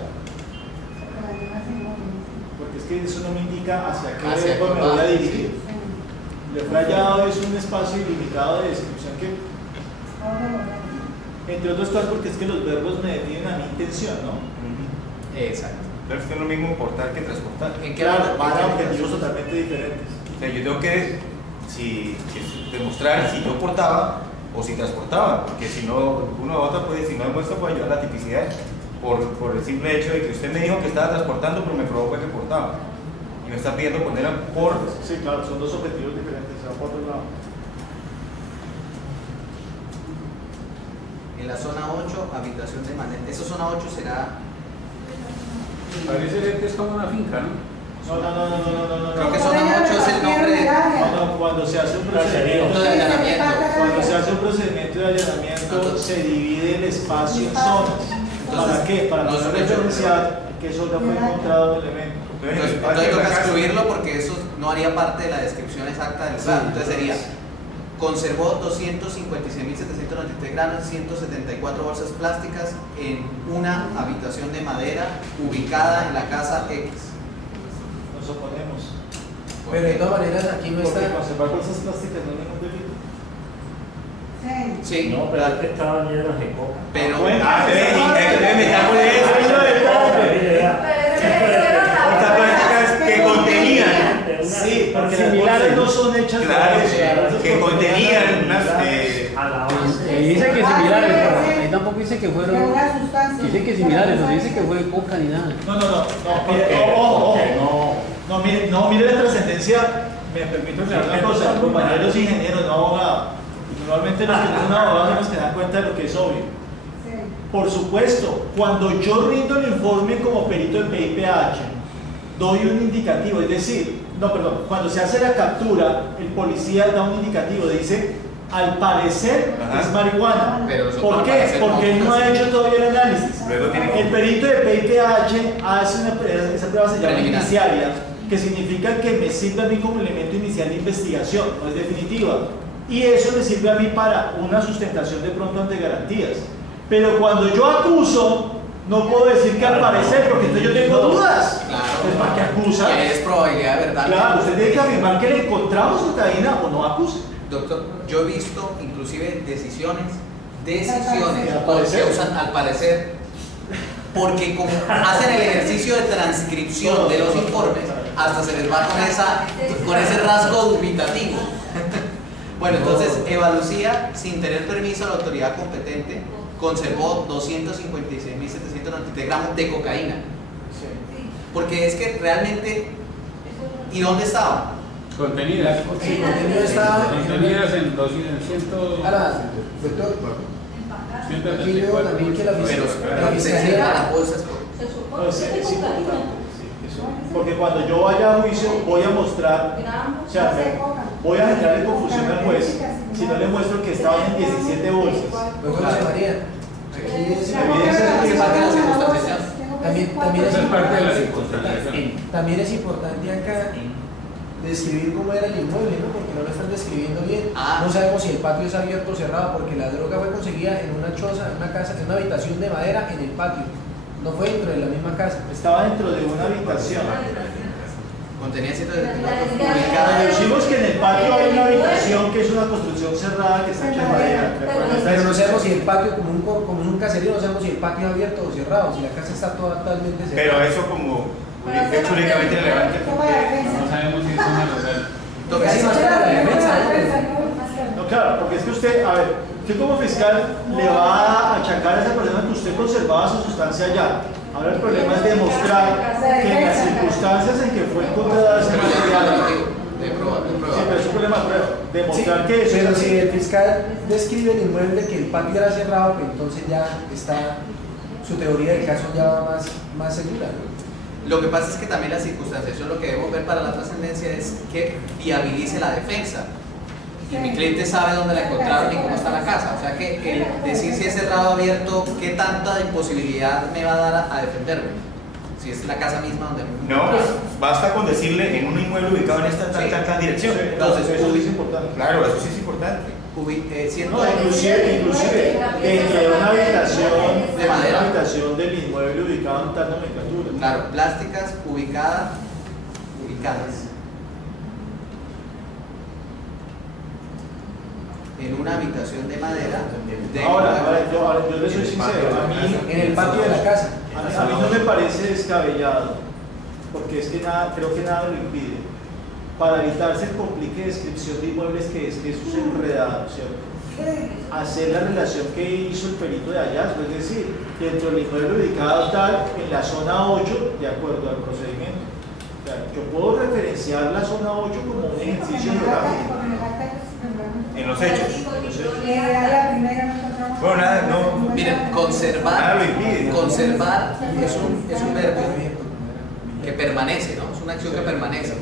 Porque es que eso no me indica hacia qué verbo me voy a dirigir. Le fue hallado es un espacio ilimitado de descripción que, entre otras cosas, porque es que los verbos me definen a mi intención, ¿no? Exacto. Pero es que es lo mismo importar que transportar. Claro, van a objetivos totalmente diferentes. O sea, yo tengo que demostrar si yo portaba o si transportaba, porque si no, uno u otra puede, si no demuestra, puede llevar la tipicidad por el simple hecho de que usted me dijo que estaba transportando, pero me probó que portaba. Y me está pidiendo poner por... Sí, claro, son dos objetivos diferentes, se va por otro lado. En la zona 8, habitación de madera. Esa zona 8 será... Parece que es como una finca, ¿no? No. Creo que zona 8 es el nombre de... Cuando se hace un procedimiento de allanamiento, se divide el espacio en zonas. ¿Para qué? Para poder referenciar qué zona fue encontrado el elemento. Entonces toca excluirlo porque eso no haría parte de la descripción exacta del lugar. Entonces sería: conservó 256.793 gramos, 174 bolsas plásticas en una habitación de madera ubicada en la casa X. Nos oponemos. Pero de todas maneras aquí no Porque está. conservar bolsas plásticas no es ningún delito. Sí. No, pero antes estaban llenas de coca. Pero me está con eso. Estas plásticas que contenían. Sí, porque similares no son hechas Claro, de que contenían unas... Dice que similares, pero ahí tampoco dice que fueron. Dice que similares, no dice que fue coca ni nada. No, mire la trascendencia. Me permito aclarar una cosa, compañeros ingenieros, no abogados. Normalmente los que no son abogados son los que dan cuenta de lo que es obvio. Por supuesto, cuando yo rindo el informe como perito del PIPH, doy un indicativo, es decir, cuando se hace la captura, el policía da un indicativo, dice, al parecer es marihuana. ¿Por qué? Porque él no ha hecho todavía el análisis. El perito de PIPH hace esa prueba se llama iniciaria, que significa que me sirve a mí como elemento inicial de investigación, no es definitiva. Y eso me sirve a mí para una sustentación de pronto ante garantías. Pero cuando yo acuso, no puedo decir que al parecer, porque entonces yo tengo dudas. Claro. Entonces, ¿para qué acusa? Es probabilidad de verdad. Claro, usted tiene que afirmar que le encontramos cocaína o no acuse. Doctor, yo he visto inclusive decisiones que parecer. usan al parecer, porque como hacen el ejercicio de transcripción de los informes, hasta se les va con ese rasgo dubitativo. Bueno, entonces Evalucía, sin tener permiso de la autoridad competente, conservó 256.793 gramos de cocaína. Porque es que realmente, ¿y dónde estaba? Contenidas. Sí, contenido estaba Contenidas en 100. Ahora, doctor, aquí veo también que la fiscalía. Las bolsas. Se supone Es que es importante. cocaína. Porque cuando yo vaya a juicio voy a mostrar, o sea, voy a generar confusión al juez si no le muestro que estaban en 17 bolsas. Doctor José María, aquí es Esa es parte de la circunstancia. También es importante acá describir cómo era el inmueble, ¿no? Porque no lo están describiendo bien. Ah. No sabemos si el patio es abierto o cerrado, porque la droga fue conseguida en una choza, en una casa, en una habitación de madera en el patio. No fue dentro de la misma casa. Estaba dentro de una habitación. Contenía Decimos que en el patio hay una habitación que es una construcción cerrada que está hecha de madera. Pero no sabemos si el patio, como en un caserío, no sabemos si el patio es abierto o cerrado, si la casa está totalmente cerrada. Pero eso como es jurídicamente relevante. No sabemos si es una rural. Casi más para la defensa, ¿no? No, claro, porque es que usted, a ver, usted como fiscal le va a achacar a esa persona que usted conservaba su sustancia allá. Ahora el problema es demostrar que en las circunstancias en que fue encontrada ese material. Sí, pero es un problema de prueba. Demostrar que eso. Pero si el fiscal describe el inmueble que el patio era cerrado, pues entonces ya está, su teoría del caso ya va más segura, ¿no? Lo que pasa es que también las circunstancias, yo lo que debo ver para la trascendencia es que viabilice la defensa. Y mi cliente sabe dónde la encontraron y cómo está la casa. O sea que el decir si es cerrado o abierto, ¿qué tanta imposibilidad me va a dar a defenderme? Si es la casa misma donde... No, basta con decirle en un inmueble ubicado en esta tal dirección. Entonces, eso sí es importante. Claro, eso sí es importante. Inclusive dentro de una habitación de madera, una habitación del inmueble ubicado en tal nomenclatura. Claro, plásticas ubicadas. En una habitación de madera. Ahora, yo le soy sincero, a mí en el patio de la casa. A mí no me parece descabellado, porque es que creo que nada lo impide. Para evitar se complique descripción de inmuebles que es enredado, ¿cierto? Hacer la relación que hizo el perito de hallazgo, es decir, dentro del inmueble ubicado tal, en la zona 8, de acuerdo al procedimiento. O sea, yo puedo referenciar la zona 8 como un ejercicio geográfico. En los hechos. Bueno, nada, no. Miren, conservar es un verbo que permanece, ¿no? Es una acción que permanece.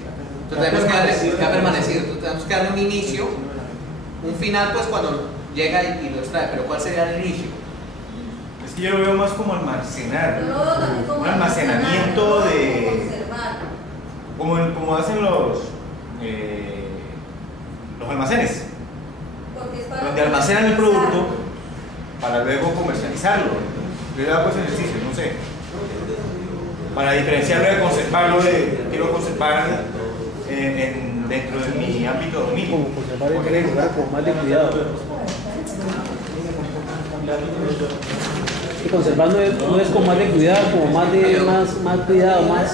Entonces tenemos que permanecer, entonces tenemos que darle un inicio, un final, pues cuando llega y lo extrae. Pero ¿cuál sería el inicio? Es que yo lo veo más como almacenar, un almacenamiento de, como hacen los almacenes, donde almacenan el producto para luego comercializarlo. Yo le hago ese ejercicio, no sé, para diferenciarlo de conservarlo, quiero conservar dentro de mi ámbito de dominio. Como conservar el lugar con más de cuidado. Y conservar no es con más de cuidado, como más cuidado, más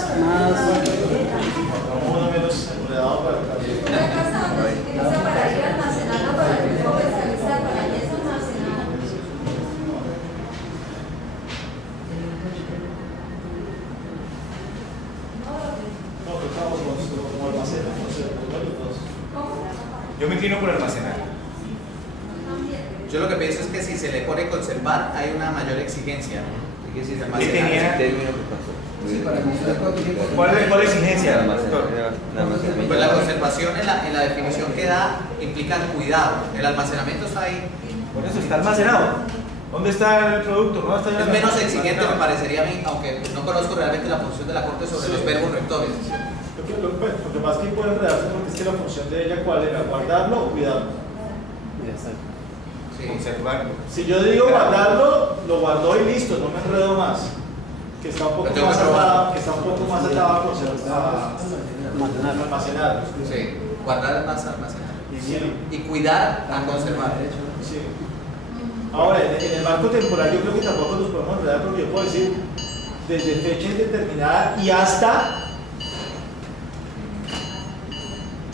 menos enredado para el caso. Una casa donde se utiliza para ir almacenando, para ir comercializar, para eso almacenar. Yo me inclino por almacenar. Yo lo que pienso es que si se le pone conservar, hay una mayor exigencia. ¿Qué tenía? ¿Cuál es la exigencia, doctor? Pues la conservación en la definición que da implica el cuidado. El almacenamiento está ahí. Por eso está almacenado. ¿Dónde está el producto? ¿No está es menos exigente, me parecería a mí, aunque no conozco realmente la función de la Corte sobre los verbos rectores. Lo que más que puede enredarse porque es que la función de ella, ¿cuál era? ¿Guardarlo o cuidarlo? Ya está. Sí. Conservarlo. Si yo digo guardarlo, lo guardo y listo, no me enredo más. Que está un poco más atado, a almacenar. Sí, guardar es más almacenar. Sí. Y cuidar a conservar. Sí. Ahora, en el marco temporal yo creo que tampoco nos podemos enredar porque yo puedo decir desde fecha indeterminada y hasta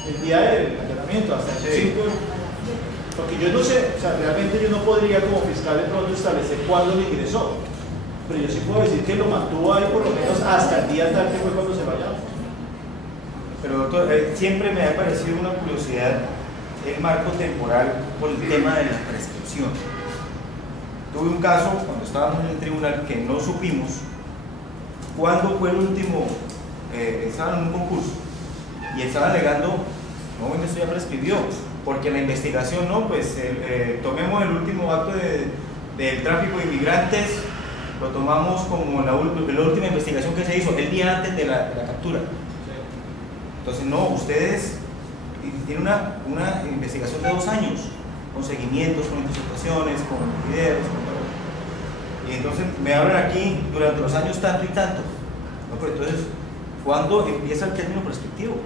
el día del allanamiento, hasta el 5. Porque yo no sé, o sea, realmente yo no podría como fiscal de pronto establecer cuándo lo ingresó. Pero yo sí puedo decir que lo mantuvo ahí por lo menos hasta el día tal que fue cuando se vaya. Pero doctor, siempre me ha parecido una curiosidad el marco temporal por el tema de la prescripción. Tuve un caso cuando estábamos en el tribunal que no supimos cuándo fue el último, estaban en un concurso y estaban alegando, no, esto ya prescribió, porque la investigación no, pues tomemos el último acto del tráfico de inmigrantes, lo tomamos como la última investigación que se hizo el día antes de la captura. Entonces, no, ustedes tienen una investigación de 2 años, con seguimientos, con interceptaciones, con videos, con todo. Y entonces me hablan aquí durante los años tanto y tanto. ¿No? Pero entonces, ¿cuándo empieza el término prescriptivo?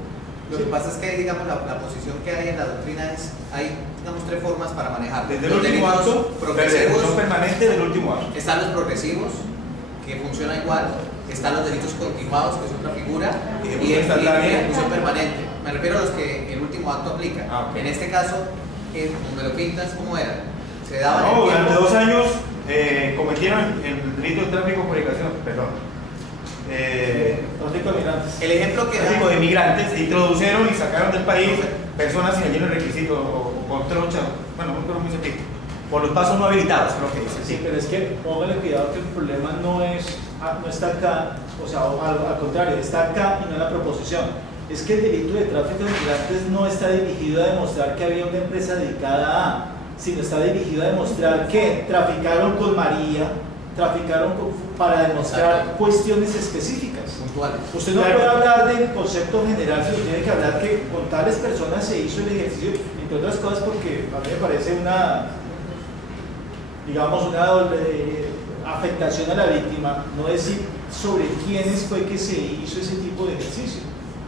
Lo que pasa es que, digamos, la posición que hay en la doctrina es, hay, digamos, 3 formas para manejar. Desde el Los último delitos acto, progresivos, son permanentes del último acto. están los progresivos, que funcionan igual, están los delitos continuados, que es otra figura, y ejecución permanente. Me refiero a los que el último acto aplica. En este caso, como me lo pintas, ¿cómo era? Se daban No, el durante tiempo. 2 años cometieron el delito de tráfico, comunicación, perdón. Tráfico de migrantes. El ejemplo que Tráfico da, de migrantes, e introdujeron y sacaron del país personas sin el requisito o con trocha, bueno, un muy sencillo, por los pasos no habilitados, creo que dice. Sí, pero es que póngale cuidado que el problema no está acá, o sea, al contrario, está acá y no en la proposición. Es que el delito de tráfico de migrantes no está dirigido a demostrar que había una empresa dedicada a, sino está dirigido a demostrar que traficaron con María, para demostrar cuestiones específicas. puntuales. Usted no puede hablar del concepto general, sino tiene que hablar que con tales personas se hizo el ejercicio, entre otras cosas porque a mí me parece digamos, una doble afectación a la víctima, no decir sobre quiénes fue que se hizo ese tipo de ejercicio.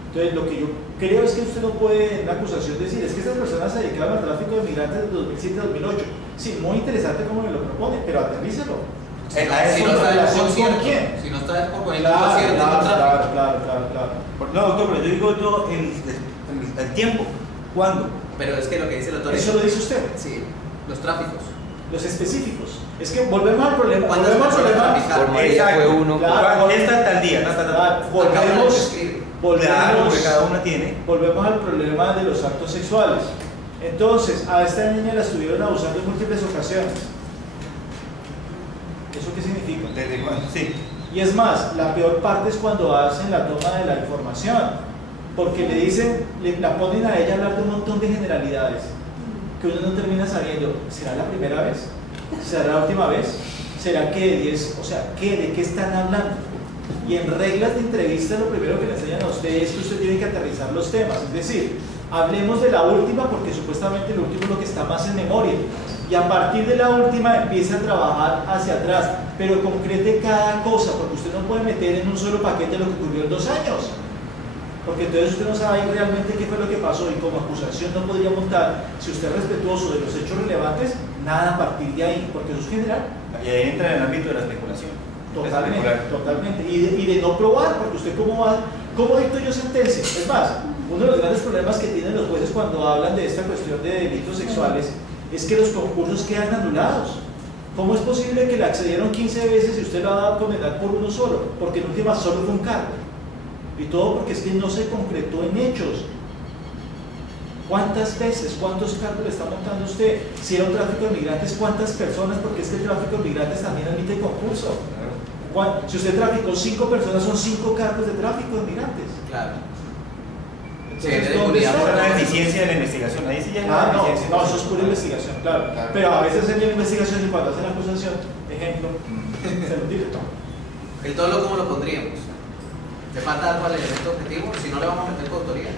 Entonces, lo que yo creo es que usted no puede en la acusación decir, es que estas personas se dedicaban al tráfico de migrantes de 2007 a 2008. Sí, muy interesante cómo me lo propone, pero aterrícelo. Si no está por cierto, si no está por cierto, Claro. No, doctor, pero yo digo todo el tiempo. ¿Cuándo? Pero es que lo que dice el doctor ¿Eso lo dice usted? Sí, los tráficos. Los específicos. Es que volvemos al problema. ¿Cuántas personas traficaron? Por María fue uno. Claro, Esta tal día, Claro, porque cada una tiene. Volvemos al problema de los actos sexuales. Entonces, a esta niña la estuvieron abusando en múltiples ocasiones. ¿Eso qué significa? ¿Desde cuándo? Sí. Y es más, la peor parte es cuando hacen la toma de la información, porque le dicen, la ponen a ella a hablar de un montón de generalidades, que uno no termina sabiendo, ¿será la primera vez? ¿Será la última vez? ¿Será que de 10? O sea, ¿de qué están hablando? Y en reglas de entrevista lo primero que le enseñan a usted es que usted tiene que aterrizar los temas, es decir, hablemos de la última porque supuestamente lo último es lo que está más en memoria. Y a partir de la última empieza a trabajar hacia atrás, pero concrete cada cosa, porque usted no puede meter en un solo paquete lo que ocurrió en 2 años, porque entonces usted no sabe realmente qué fue lo que pasó y como acusación no podría montar, si usted es respetuoso de los hechos relevantes, nada a partir de ahí, porque eso es general. Y ahí entra en el ámbito de la especulación. Totalmente. Y de no probar, porque usted ¿cómo dicto yo sentencia? Es más, uno de los grandes problemas que tienen los jueces cuando hablan de esta cuestión de delitos sexuales es que los concursos quedan anulados. ¿Cómo es posible que le accedieron 15 veces y usted lo va a condenar por uno solo? Porque en última solo fue un cargo. Y todo porque es que no se concretó en hechos. ¿Cuántas veces, cuántos cargos le está montando usted? Si era un tráfico de migrantes, ¿cuántas personas? Porque es que el tráfico de migrantes también admite concurso. Si usted traficó 5 personas, son 5 cargos de tráfico de migrantes. Claro. Entonces, ¿dónde está la eficiencia de la investigación? Ahí sí ya no, eso es pura investigación, claro. Pero a veces en la investigación y cuando hacen la acusación, ejemplo, se lo digo. El tolo, ¿cómo lo pondríamos? ¿Le falta algo al elemento objetivo? Si no, le vamos a meter coautoría.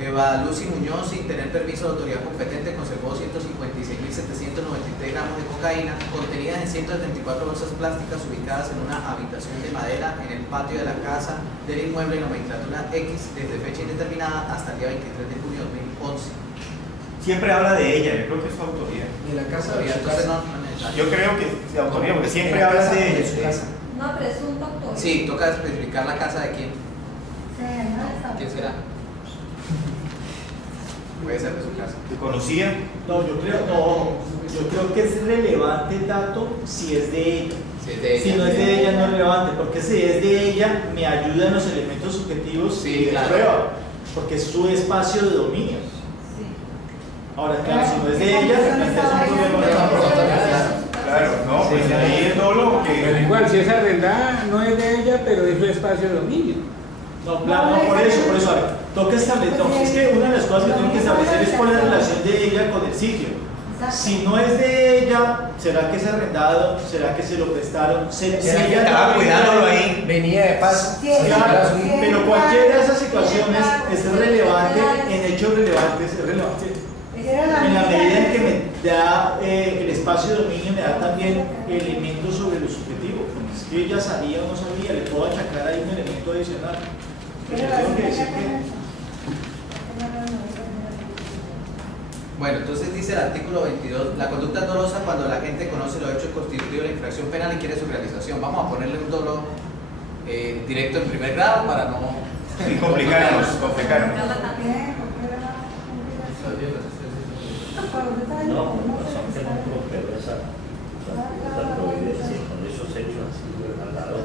Eva Lucy Muñoz, sin tener permiso de autoridad competente, conservó 156.793 gramos de cocaína contenidas en 174 bolsas plásticas ubicadas en una habitación de madera en el patio de la casa del inmueble en nomenclatura X desde fecha indeterminada hasta el día 23 de junio de 2011. Siempre habla de ella, yo creo que es su autoría. De la casa de su Entonces casa. Yo creo que es su autoría, porque siempre habla de ella. No, presunto autor. Sí, toca especificar la casa de quién. ¿Quién será? Puede ser de su casa. ¿Te conocía? No, yo creo que es relevante el dato si es de ella. Si no es de ella, no es relevante, porque si es de ella, me ayuda en los elementos subjetivos de prueba, porque es su espacio de dominio. Ahora, claro, si no es de ella, realmente es un problema. Claro, no, pues ahí es dolo que... Pero igual, si es arrendada, no es de ella, pero es su espacio de dominio. No, por eso, toca establecer, es que una de las cosas que tengo que establecer es cuál es la relación de ella con el sitio. Si no es de ella, ¿será que es arrendado? ¿Será que se lo prestaron? Si ¿Será que ella estaba no cuidándolo ahí? Venía de paso. Claro, pero cualquiera de esas situaciones es relevante, en hechos relevantes, es relevante. En la medida en que me da el espacio de dominio, me da también elementos sobre lo subjetivo. Es que ella sabía o no sabía, le puedo achacar ahí un elemento adicional. Pero tengo que decir que... Bueno, entonces dice el artículo 22, la conducta es dolosa cuando la gente conoce los hechos constitutivos de la infracción penal y quiere su realización. Vamos a ponerle un dolo directo en primer grado para no... Sin complicarnos, complicarnos. No, son que no prosperó esa providencia con esos hechos así regalado.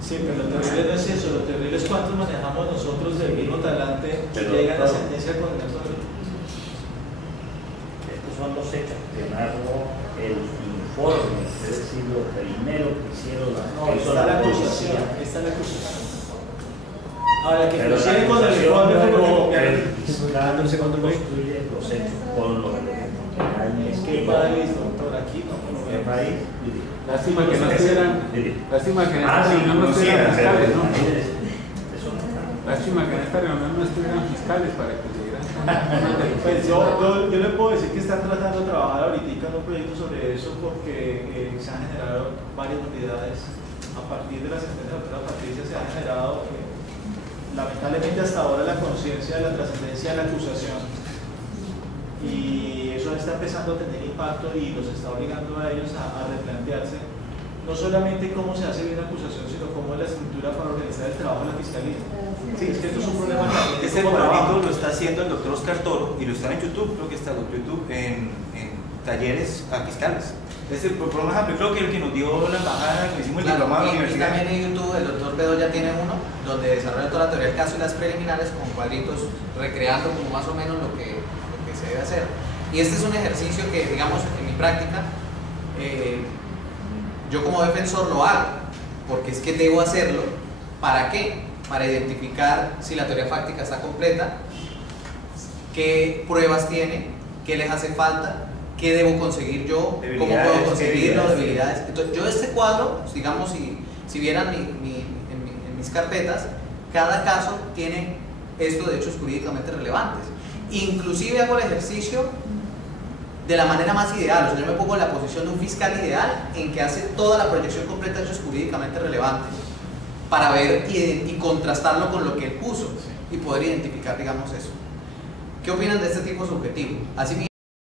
Sí, pero lo terrible no es eso, lo terrible es cuánto manejamos nosotros de vino talante que Pero, llega a la claro, sentencia condenatoria. estos son los hechos que narró el informe, es decir, lo primero que hicieron las No, está la acusación, está la acusación. Ahora, que pero la procede con el informe fue lo que cada uno construye los hechos con los es que país, doctor, aquí no lo ¿qué veo. país? Lástima que no estuvieran, lástima que en esta Sí, reunión no estuvieran fiscales, ¿no? Eso no. Lástima que en esta reunión no estuvieran fiscales para que se dieran. Pues yo le puedo decir que están tratando de trabajar ahorita en un proyecto sobre eso porque se han generado varias novedades. A partir de la sentencia de la doctora Patricia se ha generado, lamentablemente hasta ahora, la conciencia de la trascendencia de la acusación. Y eso está empezando a tener impacto y los está obligando a ellos a replantearse no solamente cómo se hace bien la acusación, sino cómo es la estructura para organizar el trabajo de la fiscalía. Sí, es que esto es un problema que Este proyecto lo está haciendo el doctor Oscar Toro y lo está en YouTube, creo que está en YouTube, en talleres a fiscales. Es el programa, creo que el que nos dio la embajada, que hicimos el Claro, diplomado de la y universidad. también en YouTube el doctor Bedoya tiene uno donde desarrolla toda la teoría del caso y las preliminares con cuadritos recreando como más o menos lo que se debe hacer. Y este es un ejercicio que, digamos, en mi práctica, yo como defensor lo hago, porque es que debo hacerlo. ¿Para qué? Para identificar si la teoría fáctica está completa, qué pruebas tiene, qué les hace falta, qué debo conseguir yo, cómo puedo conseguirlo, debilidades. Entonces, yo este cuadro, digamos, si vieran en mis carpetas, cada caso tiene esto de hechos jurídicamente relevantes. Inclusive hago el ejercicio de la manera más ideal, o sea, yo me pongo en la posición de un fiscal ideal en que hace toda la proyección completa de hechos jurídicamente relevantes para ver y contrastarlo con lo que él puso y poder identificar, digamos, eso. ¿Qué opinan de este tipo subjetivo? Asimismo,